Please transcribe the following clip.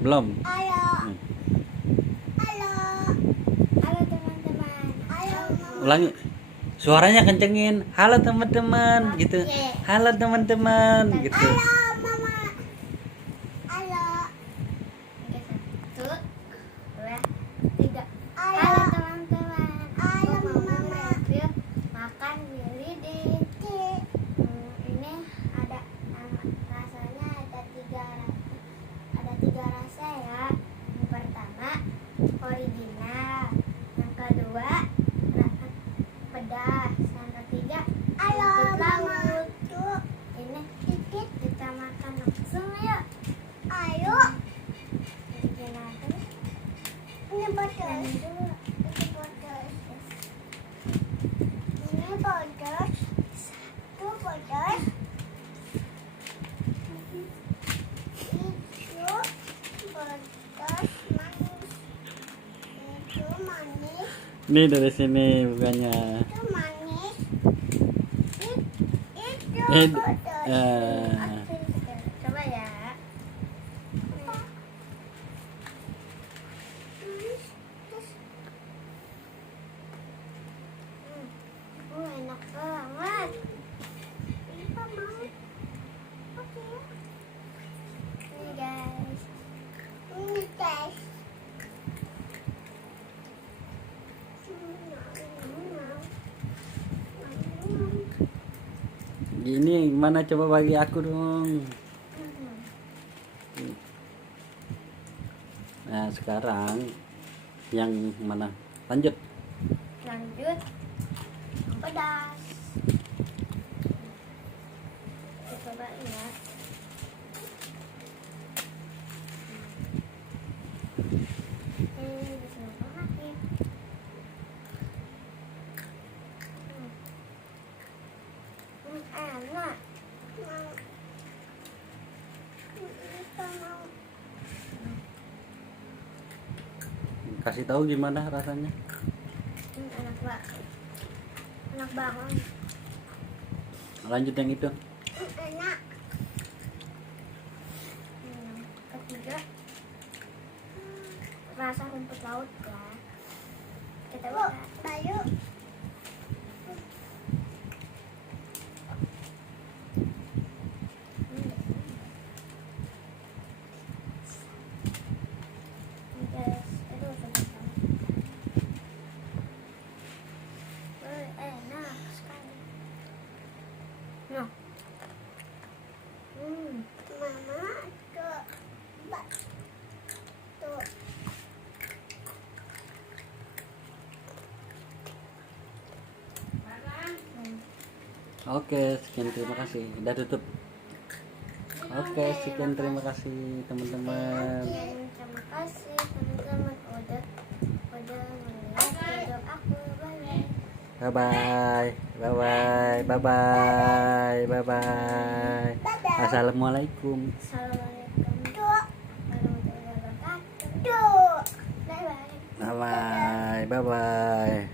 Belum. Halo. Hmm. Halo. Halo teman-teman. Halo mama. Ulangi. Suaranya kencengin. Halo teman-teman gitu. Halo teman-teman gitu. Halo mama. Halo. Satu, dua, tiga. Halo teman-teman. Halo mama. Makan lidi. Ini ada rasanya ada tiga rasa ya. Yang pertama original, yang kedua pedas, yang ketiga rumput laut. Ini dikit kita makan langsung ya. Ayo. Ini pedas. Ini pedas. Ini pedas. Itu pedas. Itu pedas manis. Itu manis. Ini dari sini bukannya. Itu manis. Itu Eh, pedas. Coba ya. Enak banget. Apa mau? Oke. Ini guys. Ini guys. Gini gimana, coba bagi aku dong. Nah sekarang yang mana? Lanjut. Lanjut yang pedas. Kita cobain ya. Bismillahirrahmanirrahim. Enak. Kasih tahu gimana rasanya. Enak banget. Enak banget. Lanjut yang itu. Enak. Ketiga rasa rumput laut ya. Kita buka. Bayu. Enak sekali. Nah. Mama tuh. Oke, sekian terima kasih. Udah tutup. Oke, sekian terima kasih teman-teman. Terima kasih teman-teman udah melihat video aku. Bye bye. Bye bye. Bye bye. Bye bye. Assalamualaikum. Assalamualaikum warahmatullahi wabarakatuh. Bye bye. Bye bye. Bye bye.